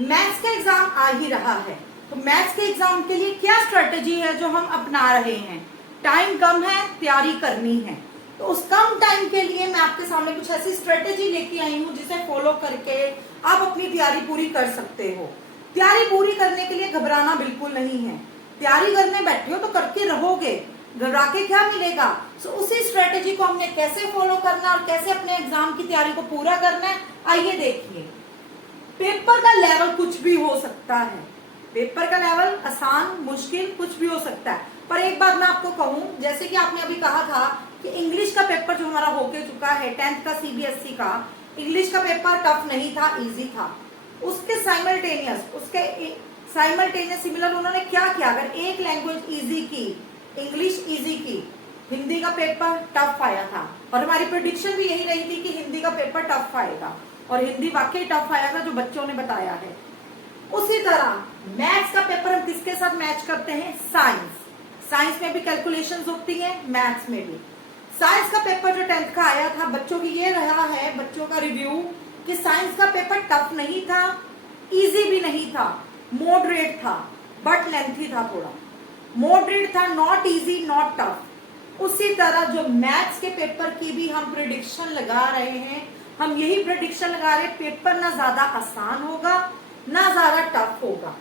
Maths का exam आ ही रहा है, तो मैथ्स के एग्जाम के लिए क्या स्ट्रेटेजी है जो हम अपना रहे हैं। टाइम कम है, तैयारी करनी है, तो उस कम टाइम के लिए मैं आपके सामने कुछ ऐसी स्ट्रेटेजी लेके आई हूँ जिसे फॉलो करके आप अपनी तैयारी पूरी कर सकते हो। तैयारी पूरी करने के लिए घबराना बिल्कुल नहीं है। तैयारी करने बैठे हो तो करके रहोगे, घबरा के क्या मिलेगा। सो उसी स्ट्रेटेजी को हमने कैसे फॉलो करना और कैसे अपने एग्जाम की तैयारी को पूरा करना है, आइए देखिए। पेपर का लेवल कुछ भी हो सकता है, पेपर का लेवल आसान मुश्किल कुछ भी हो सकता है, पर एक बात मैं आपको कहूं, जैसे कि आपने अभी कहा था कि इंग्लिश का पेपर जो हमारा होके चुका है 10th का सीबीएसई का, इंग्लिश का पेपर टफ नहीं था, इजी था। उसके साइमल्टेनियस सिमिलर उन्होंने क्या किया, अगर एक लैंग्वेज इजी की, इंग्लिश इजी की, हिंदी का पेपर टफ आया था, और हमारी प्रेडिक्शन भी यही रही थी कि हिंदी का पेपर टफ आएगा, और हिंदी वाकई टफ आया था जो बच्चों ने बताया है। उसी तरह मैथ्स का पेपर हम किसके साथ मैच करते हैं, साइंस में भी कैलकुलेशंस होती है, मैथ्स में भी। साइंस का पेपर जो 10th का आया था, बच्चों की ये रहा है, बच्चों का रिव्यू, कि साइंस का पेपर टफ नहीं था, इजी भी नहीं था, मॉडरेट था, बट लेंथी था थोड़ा, मॉडरेट था, नॉट इजी नॉट टफ। उसी तरह जो मैथ्स के पेपर की भी हम प्रेडिक्शन लगा रहे हैं, हम यही प्रेडिक्शन लगा रहे हैं, पेपर ना ज्यादा आसान होगा ना ज्यादा टफ होगा,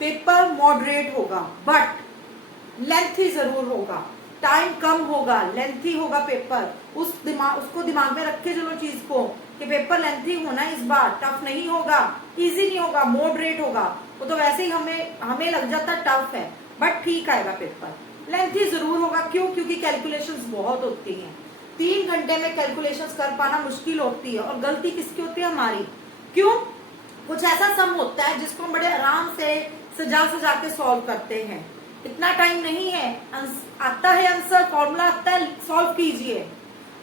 पेपर मॉडरेट होगा, बट लेंथी जरूर होगा, टाइम कम होगा, लेंथी होगा पेपर। उसको दिमाग में रखे चलो चीज को, कि पेपर लेंथी होना इस बार, टफ नहीं होगा, इजी नहीं होगा, मॉडरेट होगा। वो तो वैसे ही हमें लग जाता टफ है, बट ठीक आएगा पेपर, लेंथी जरूर होगा। क्यों? क्योंकि कैलकुलेशंस बहुत होती हैं, 3 घंटे में कैलकुलेशंस कर पाना मुश्किल होती है, और गलती किसकी होती है, हमारी। क्यों? कुछ ऐसा सम होता है जिसको हम बड़े आराम से सजा सजा के सॉल्व करते हैं, इतना टाइम नहीं है, आता है आंसर, फॉर्मूला आता है, सॉल्व कीजिए।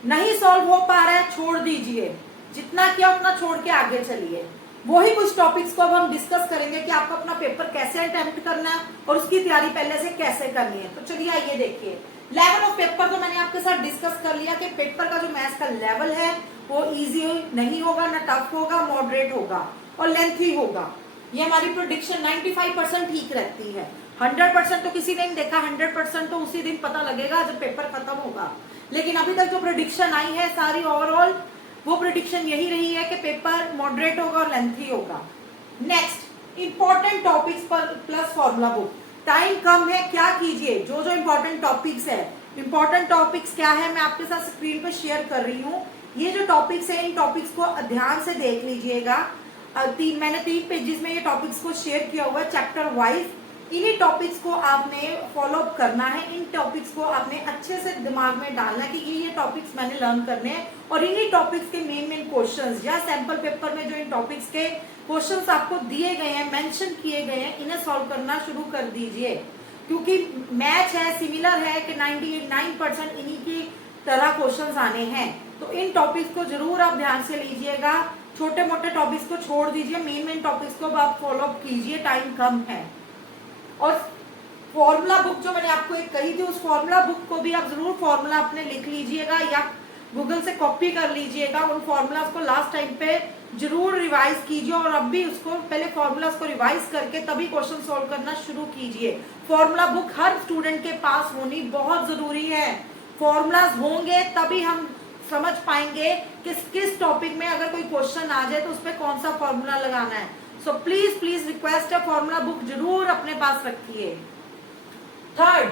नहीं सॉल्व हो पा रहा है, छोड़ दीजिए, जितना किया उतना छोड़ के आगे चलिए। वही कुछ टॉपिक्स को अब हम डिस्कस करेंगे कि आपको अपना पेपर कैसे अटेम्प्ट करना है और उसकी तैयारी पहले से कैसे करनी है। तो चलिए आइए देखिए, लेवल ऑफ पेपर तो मैंने आपके साथ डिस्कस कर लिया कि पेपर का जो मैथ्स का लेवल है वो इजी नहीं होगा, ना टफ होगा, मॉडरेट होगा और लेंथी होगा। ये हमारी प्रेडिक्शन 95% ठीक रहती है। 100% तो किसी ने नहीं देखा, 100% तो उसी दिन पता लगेगा जब पेपर खत्म होगा। लेकिन अभी तक जो प्रेडिक्शन आई है सारी ओवरऑल, वो प्रेडिक्शन यही रही है कि पेपर मॉडरेट होगा और लेंथी होगा। नेक्स्ट, इंपॉर्टेंट टॉपिक्स पर प्लस फॉर्मूला बुक। टाइम कम है, क्या कीजिए, जो जो इंपॉर्टेंट टॉपिक्स है, इंपॉर्टेंट टॉपिक्स क्या है मैं आपके साथ स्क्रीन पे शेयर कर रही हूँ। ये जो टॉपिक्स है, इन टॉपिक्स को ध्यान से देख लीजिएगा। मैंने 3 पेजेस में ये टॉपिक्स को शेयर किया हुआ है चैप्टर वाइज। इन्हीं टॉपिक्स को आपने फॉलो अप करना है, इन टॉपिक्स को आपने अच्छे से दिमाग में डालना है कि ये टॉपिक्स मैंने लर्न करने हैं, और इन्हीं टॉपिक्स के मेन क्वेश्चंस या सैंपल पेपर में जो इन टॉपिक्स के क्वेश्चंस आपको दिए गए हैं, मेंशन किए गए हैं, इन्हें सॉल्व करना शुरू कर दीजिए। क्योंकि मैच है, सिमिलर है कि 99% इन्हीं की तरह क्वेश्चंस आने हैं, तो इन टॉपिक्स को जरूर आप ध्यान से लीजिएगा। छोटे मोटे टॉपिक्स को छोड़ दीजिए, मेन टॉपिक्स को आप फॉलो अप कीजिए, टाइम कम है। और फॉर्मूला बुक जो मैंने आपको एक कही थी, उस फॉर्मूला बुक को भी आप जरूर फॉर्मूला अपने लिख लीजिएगा या गूगल से कॉपी कर लीजिएगा। उन फॉर्मूलाज को लास्ट टाइम पे जरूर रिवाइज कीजिए, और अब भी उसको पहले फॉर्मूलाज को रिवाइज करके तभी क्वेश्चन सॉल्व करना शुरू कीजिए। फॉर्मूला बुक हर स्टूडेंट के पास होनी बहुत जरूरी है। फॉर्मूलाज होंगे तभी हम समझ पाएंगे किस टॉपिक में अगर कोई क्वेश्चन आ जाए तो उस पर कौन सा फॉर्मूला लगाना है। सो प्लीज रिक्वेस्ट है, फॉर्मूला बुक जरूर अपने पास रखिए। थर्ड,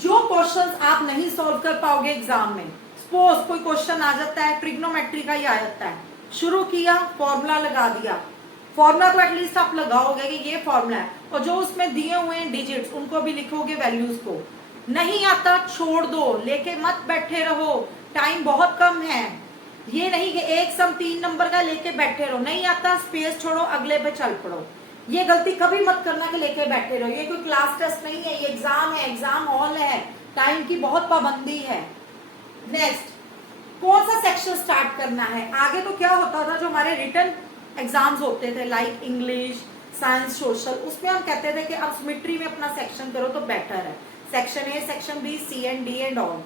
जो क्वेश्चंस आप नहीं सॉल्व कर पाओगे एग्जाम में, सपोज कोई क्वेश्चन आ जाता है, ट्रिग्नोमेट्री का ही आ जाता है, शुरू किया, फॉर्मूला लगा दिया, फॉर्मूला तो एटलीस्ट आप लगाओगे कि ये फॉर्मूला है, और जो उसमें दिए हुए हैं डिजिट्स उनको भी लिखोगे, वैल्यूज को। नहीं आता छोड़ दो, लेके मत बैठे रहो, टाइम बहुत कम है। ये नहीं कि एक सम 3 नंबर का लेके बैठे रहो, नहीं आता स्पेस छोड़ो, अगले पे चल पड़ो। ये गलती कभी मत करना कि लेके बैठे रहो। ये कोई क्लास टेस्ट नहीं है, ये एग्जाम है, एग्जाम हॉल है, टाइम की बहुत पाबंदी है। नेक्स्ट, कौन सा सेक्शन स्टार्ट करना है। आगे तो क्या होता था, जो हमारे रिटन एग्जाम्स होते थे लाइक इंग्लिश, साइंस, सोशल, उसमें हम कहते थे कि अब सिमेट्री में अपना सेक्शन करो तो बेटर है, section A, section B, C and D and all.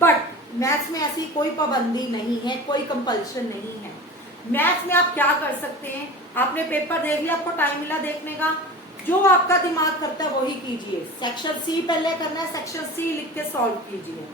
But maths में ऐसी कोई पाबंदी नहीं है, कोई कंपल्शन नहीं है। मैथ्स में आप क्या कर सकते हैं, आपने पेपर देख लिया, आपको टाइम मिला देखने का, जो आपका दिमाग करता है वही कीजिए। सेक्शन सी पहले करना है, सेक्शन सी लिख के सॉल्व कीजिए।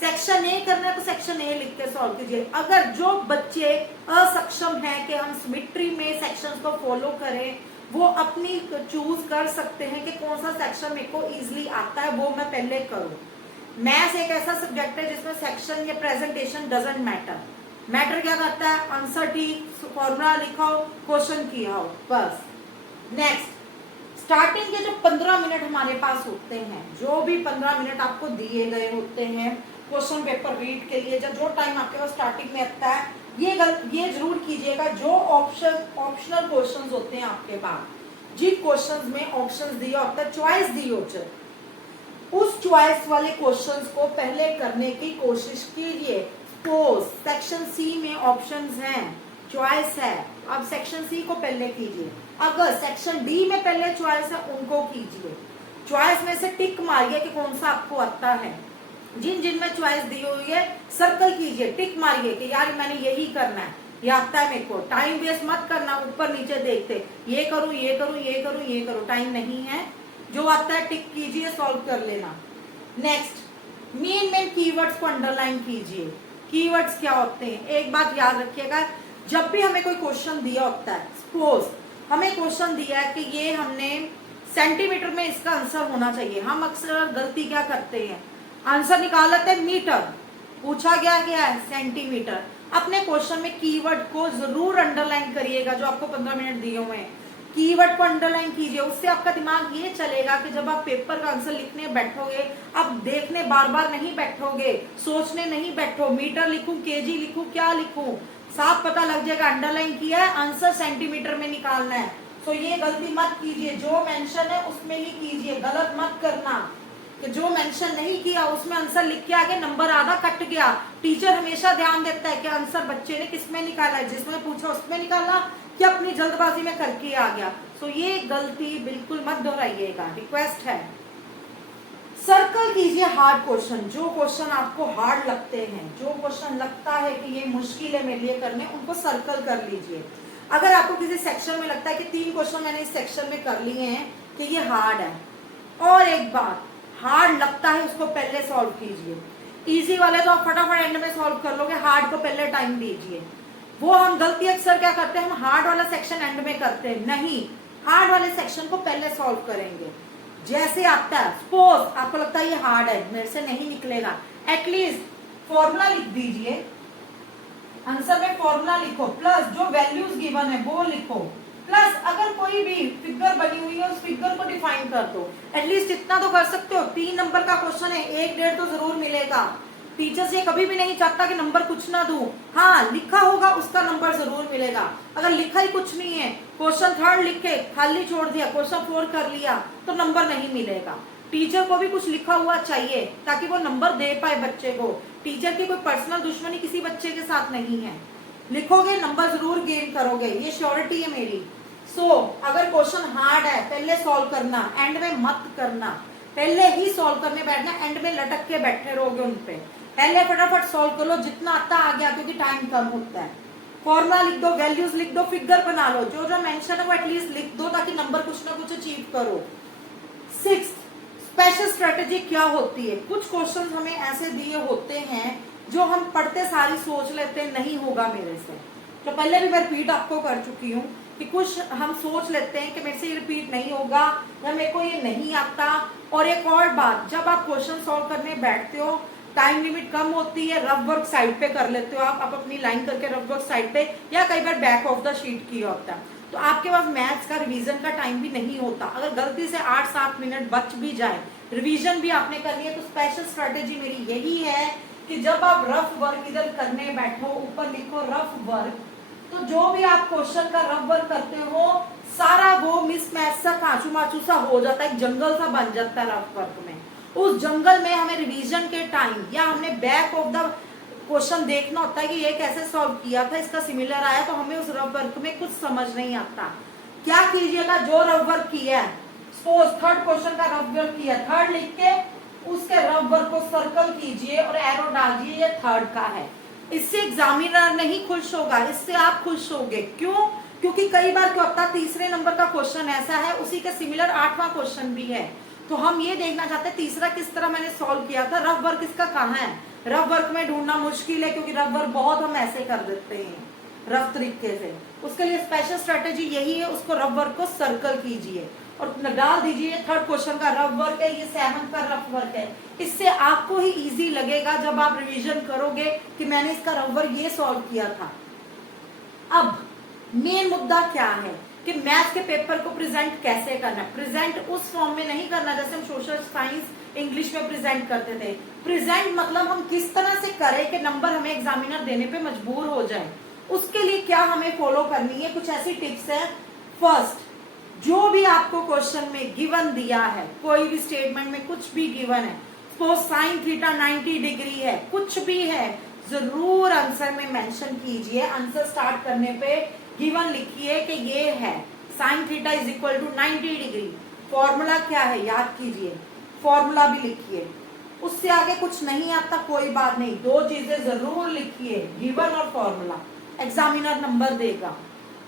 सेक्शन ए करना है तो सेक्शन ए लिख के सॉल्व कीजिए। अगर जो बच्चे असक्षम हैं कि हम सिमेट्री में सेक्शंस को फॉलो करें, वो अपनी चूज कर सकते हैं कि कौन सा सेक्शन मेरे को इजीली आता है, वो मैं पहले करूं। मैथ्स एक ऐसा सब्जेक्ट है जिसमें सेक्शन या प्रेजेंटेशन डजंट मैटर। मैटर क्या करता है, आंसर ठीक, फॉर्मूला लिखो, क्वेश्चन किया हो, बस। नेक्स्ट, स्टार्टिंग के जो 15 मिनट हमारे पास होते हैं, जो भी 15 मिनट आपको दिए गए होते हैं क्वेश्चन पेपर रीड के लिए, जो टाइम आपके पास स्टार्टिंग में आता है, ये जरूर कीजिएगा, जो ऑप्शनल क्वेश्चंस होते हैं आपके पास, जिन क्वेश्चंस में ऑप्शंस दिया होता है, चॉइस दी होती है, उस चॉइस वाले क्वेश्चंस को पहले करने की कोशिश कीजिए। सपोज सेक्शन सी में ऑप्शंस हैं, चॉइस है, अब सेक्शन सी को पहले कीजिए। अगर सेक्शन डी में पहले चॉइस है, उनको कीजिए। चॉइस में से टिक मारिए कि कौन सा आपको आता है। जिन जिन में चॉइस दी हुई है सर्कल कीजिए, टिक मारिए कि यार मैंने यही करना है, ये आता है मेरे को। टाइम वेस्ट मत करना ऊपर नीचे देखते, ये करूं ये करूं ये करूं ये करूं, टाइम नहीं है। जो आता है टिक कीजिए, सॉल्व कर लेना। नेक्स्ट, मेन कीवर्ड्स को अंडरलाइन कीजिए। कीवर्ड्स क्या होते हैं, एक बात याद रखिएगा, जब भी हमें कोई क्वेश्चन दिया होता है, सपोज हमें क्वेश्चन दिया है कि ये हमने सेंटीमीटर में इसका आंसर होना चाहिए, हम अक्सर गलती क्या करते हैं, आंसर निकाल लेते हैं मीटर, पूछा गया क्या है सेंटीमीटर। अपने क्वेश्चन में कीवर्ड को जरूर अंडरलाइन करिएगा, जो आपको 15 मिनट दिए हुए हैं, कीवर्ड को अंडरलाइन कीजिए। उससे आपका दिमाग ये चलेगा कि जब आप पेपर का आंसर लिखने बैठोगे, आप देखने बार बार नहीं बैठोगे, सोचने नहीं बैठो, मीटर लिखूं केजी लिखूं क्या लिखूं, साफ पता लग जाएगा अंडरलाइन किया है, आंसर सेंटीमीटर में निकालना है। तो ये गलती मत कीजिए, जो मेंशन है उसमें ही कीजिए, गलत मत करना कि जो मेंशन नहीं किया उसमें आंसर लिख के आगे नंबर आधा कट गया। टीचर हमेशा ध्यान देता है कि आंसर बच्चे ने किसमें निकाला है, जिसमें पूछा उसमें निकाला कि अपनी जल्दबाजी में करके आ गया। तो ये गलती बिल्कुल मत दोहराइएगा, रिक्वेस्ट है। सर्कल कीजिए हार्ड क्वेश्चन, जो क्वेश्चन आपको हार्ड लगते हैं, जो क्वेश्चन लगता है कि ये मुश्किल है मेरे लिए करने, उनको सर्कल कर लीजिए। अगर आपको किसी सेक्शन में लगता है कि 3 क्वेश्चन मैंने इस सेक्शन में कर लिए हैं कि ये हार्ड है, और एक बात, हार्ड लगता है उसको पहले सॉल्व कीजिए। इजी वाले तो आप फटाफट एंड में सॉल्व कर लोगे, हार्ड को पहले टाइम दीजिए। वो हम गलती अक्सर क्या करते हैं, हम हार्ड वाला सेक्शन एंड में करते हैं, नहीं, हार्ड वाले सेक्शन को पहले सॉल्व करेंगे। जैसे आता है, सपोज आपको लगता है ये हार्ड है, मेरे से नहीं निकलेगा, एटलीस्ट फॉर्मूला लिख दीजिए, आंसर में फॉर्मूला लिखो, प्लस जो वैल्यूज गिवन है वो लिखो, प्लस अगर कोई भी फिगर बनी हुई है उस फिगर को डिफाइन कर दो। एटलीस्ट इतना तो कर सकते हो, 3 नंबर का क्वेश्चन है, 1-1.5 तो जरूर मिलेगा। टीचर से कभी भी नहीं चाहता कि नंबर कुछ ना दूं, हाँ लिखा होगा उसका नंबर जरूर मिलेगा। अगर लिखा ही कुछ नहीं है, क्वेश्चन 3 लिख के खाली छोड़ दिया, क्वेश्चन 4 कर लिया, तो नंबर नहीं मिलेगा। टीचर को भी कुछ लिखा हुआ चाहिए ताकि वो नंबर दे पाए बच्चे को। टीचर की कोई पर्सनल दुश्मनी किसी बच्चे के साथ नहीं है, लिखोगे नंबर जरूर गेन करोगे, ये श्योरिटी है मेरी। अगर क्वेश्चन हार्ड है पहले सॉल्व करना, एंड में मत करना, पहले ही सॉल्व करने बैठना, एंड में लटक के बैठे रहोगे उन पे, पहले फटाफट सॉल्व कर लो, जितना आता आ गया, क्योंकि टाइम कम होता है। फॉर्मूला लिख दो, वैल्यूज लिख दो, फिगर बना लो, जो जो मेंशन है वो एटलीस्ट लिख दो ताकि नंबर कुछ ना कुछ अचीव करो। 6, स्पेशल स्ट्रेटेजी क्या होती है। कुछ क्वेश्चन हमें ऐसे दिए होते हैं जो हम पढ़ते सारी सोच लेते हैं नहीं होगा मेरे से, तो पहले भी मैं रिपीट आपको कर चुकी हूँ कि कुछ हम सोच लेते हैं कि मेरे से ये रिपीट नहीं होगा या मेरे को ये नहीं आता। और एक और बात, जब आप क्वेश्चन सॉल्व करने बैठते हो, टाइम लिमिट कम होती है, रफ वर्क साइड पे कर लेते हो आप अपनी लाइन करके रफ वर्क साइड पे, या कई बार बैक ऑफ द शीट किया होता है, तो आपके पास मैथ्स का रिवीजन का टाइम भी नहीं होता। अगर गलती से 8-7 मिनट बच भी जाए, रिवीजन भी आपने करनी है, तो स्पेशल स्ट्रेटेजी मेरी यही है कि जब आप रफ वर्क इधर करने बैठो, ऊपर लिखो रफ वर्क, तो जो भी आप क्वेश्चन का रफ वर्क करते हो सारा वो मिसमैच सा काचू माचू सा हो जाता है, एक जंगल सा बन जाता है रफ वर्क में। उस जंगल में हमें रिवीजन के टाइम या हमने बैक ऑफ द क्वेश्चन देखना होता है कि ये कैसे सॉल्व किया था, इसका सिमिलर आया, तो हमें उस रफ वर्क में कुछ समझ नहीं आता। क्या कीजिएगा, जो रफ वर्क किया है, सपोज 3rd क्वेश्चन का रफ वर्क किया, 3rd लिख के उसके रफ वर्क को सर्कल कीजिए और एरो डाल दीजिए, ये 3rd का है। इससे एग्जामिनर नहीं खुश होगा, इससे आप खुश होगे। क्यों? क्योंकि कई बार क्या होता है, तीसरे नंबर का क्वेश्चन ऐसा है, उसी के सिमिलर 8वां क्वेश्चन भी है, तो हम ये देखना चाहते हैं तीसरा किस तरह मैंने सॉल्व किया था, रफ वर्क इसका कहाँ है। रफ वर्क में ढूंढना मुश्किल है, क्योंकि रफ वर्क बहुत हम ऐसे कर देते हैं रफ तरीके से। उसके लिए स्पेशल स्ट्रेटेजी यही है, उसको रफ वर्क को सर्कल कीजिए और डाल दीजिए। थर्ड क्वेश्चन का रफ वर्क है, ये 7th का रफ वर्क है। इससे आपको ही इजी लगेगा जब आप रिवीजन करोगे कि मैंने इसका रफ वर्क ये सॉल्व किया था। अब मेन मुद्दा क्या है कि मैथ के पेपर को प्रेजेंट कैसे करना है। प्रेजेंट उस फॉर्म में नहीं करना जैसे हम सोशल साइंस इंग्लिश में प्रेजेंट करते थे। प्रेजेंट मतलब हम किस तरह से करें कि नंबर हमें एग्जामिनर देने पे मजबूर हो जाए। उसके लिए क्या हमें फॉलो करनी है, कुछ ऐसी टिप्स है। फर्स्ट, जो भी आपको क्वेश्चन में गिवन दिया है, कोई भी स्टेटमेंट में कुछ भी गिवन है, तो साइन थीटा 90 डिग्री है, कुछ भी है, जरूर आंसर में मेंशन कीजिए। आंसर स्टार्ट करने पे गिवन लिखिए कि ये है sine theta is equal to 90 degree. Formula क्या है याद कीजिए, फॉर्मूला भी लिखिए। उससे आगे कुछ नहीं आता कोई बात नहीं, 2 चीजें जरूर लिखिए, गिवन और फॉर्मूला। एग्जामिनर नंबर देगा,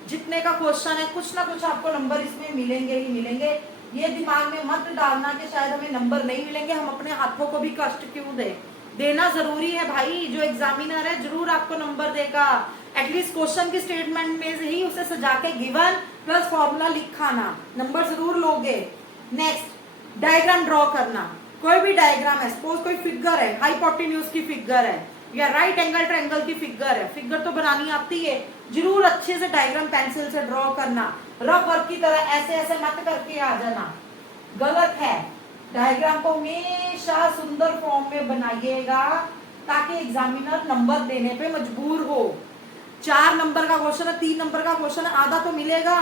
जितने का क्वेश्चन है कुछ ना कुछ आपको नंबर इसमें मिलेंगे ही मिलेंगे। ये दिमाग में मत डालना कि शायद हमें नंबर नहीं मिलेंगे, हम अपने हाथों को भी कष्ट क्यों दें। देना जरूरी है भाई, जो एग्जामिनर है जरूर आपको नंबर देगा। एटलीस्ट क्वेश्चन की स्टेटमेंट में से ही उसे सजा के गिवन प्लस फॉर्मूला लिखाना, नंबर जरूर लोगे। नेक्स्ट, डायग्राम ड्रॉ करना। कोई भी डायग्राम है, सपोज कोई फिगर है, हाइपोटेन्यूज की फिगर है या राइट एंगल ट्रायंगल की फिगर है, फिगर तो बनानी आती है, जरूर अच्छे से डायग्राम पेंसिल से ड्रॉ करना। रफ वर्क की तरह ऐसे ऐसे मत करके आ जाना, गलत है। डायग्राम को हमेशा सुंदर फॉर्म में बनाइएगा ताकि एग्जामिनर नंबर देने पे मजबूर हो। 4 नंबर का क्वेश्चन है, 3 नंबर का क्वेश्चन है, आधा तो मिलेगा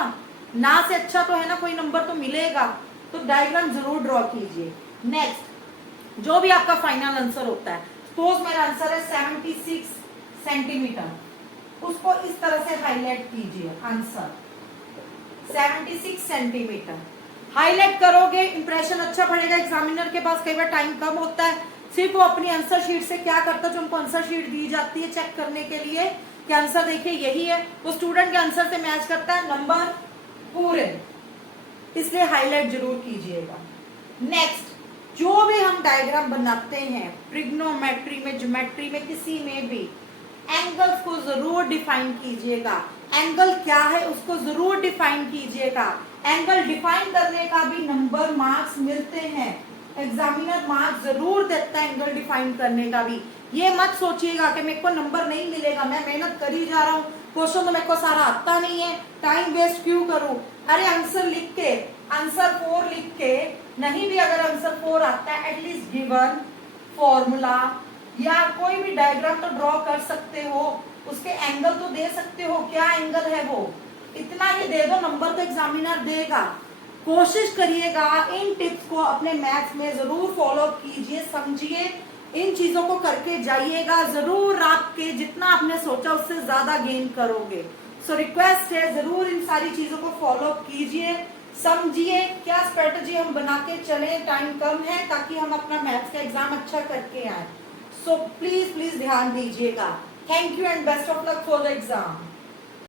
ना, से अच्छा तो है ना, कोई नंबर तो मिलेगा। तो डायग्राम जरूर ड्रॉ कीजिए। नेक्स्ट, जो भी आपका फाइनल आंसर होता है, सपोज मेरा आंसर है 76 सेंटीमीटर, उसको इस तरह से हाईलाइट कीजिए। आंसर 76 सेंटीमीटर हाईलाइट करोगे, इंप्रेशन अच्छा पड़ेगा एग्जामिनर के पास। कई बार टाइम कम होता है, सिर्फ वो अपनी आंसर शीट से क्या करता है, जो हमको आंसर शीट दी जाती है चेक करने के लिए कि आंसर देखिए यही है, वो स्टूडेंट के आंसर से मैच करता है नंबर पूरे, इसलिए हाईलाइट जरूर कीजिएगा। नेक्स्ट, जो भी हम डायग्राम बनाते हैं, ट्रिग्नोमेट्री में, ज्योमेट्री में, किसी में भी, एंगल्स को जरूर डिफाइन कीजिएगा। एंगल क्या है उसको जरूर डिफाइन कीजिएगा। एंगल डिफाइन करने का भी नंबर मार्क्स मिलते हैं, एग्जामिनर मार्क्स जरूर देता है एंगल डिफाइन करने का भी। ये मत सोचिएगा कि मेरे को नंबर नहीं मिलेगा, मैं मेहनत कर ही जा रहा हूँ, क्वेश्चन तो मेरे को सारा आता नहीं है, टाइम वेस्ट क्यों करूं। अरे आंसर लिख के, आंसर 4 लिख के, नहीं भी अगर आंसर 4 आता है, एटलीस्ट गिवन, फॉर्मूला या कोई भी डायग्राम तो ड्रॉ कर सकते हो, उसके एंगल तो दे सकते हो, क्या एंगल है वो, इतना ही दे दो, नंबर तो एग्जामिनर देगा। कोशिश करिएगा इन टिप्स को अपने मैथ्स में जरूर फॉलो कीजिए, समझिए, इन चीजों को करके जाइएगा, जरूर आपके जितना आपने सोचा उससे ज्यादा गेन करोगे। सो रिक्वेस्ट है, जरूर इन सारी चीजों को फॉलो कीजिए, समझिए क्या स्ट्रेटजी हम बना के चले, टाइम कम है, ताकि हम अपना मैथ्स का एग्जाम अच्छा करके आए। सो प्लीज ध्यान दीजिएगा। Thank you and best of luck for the exam.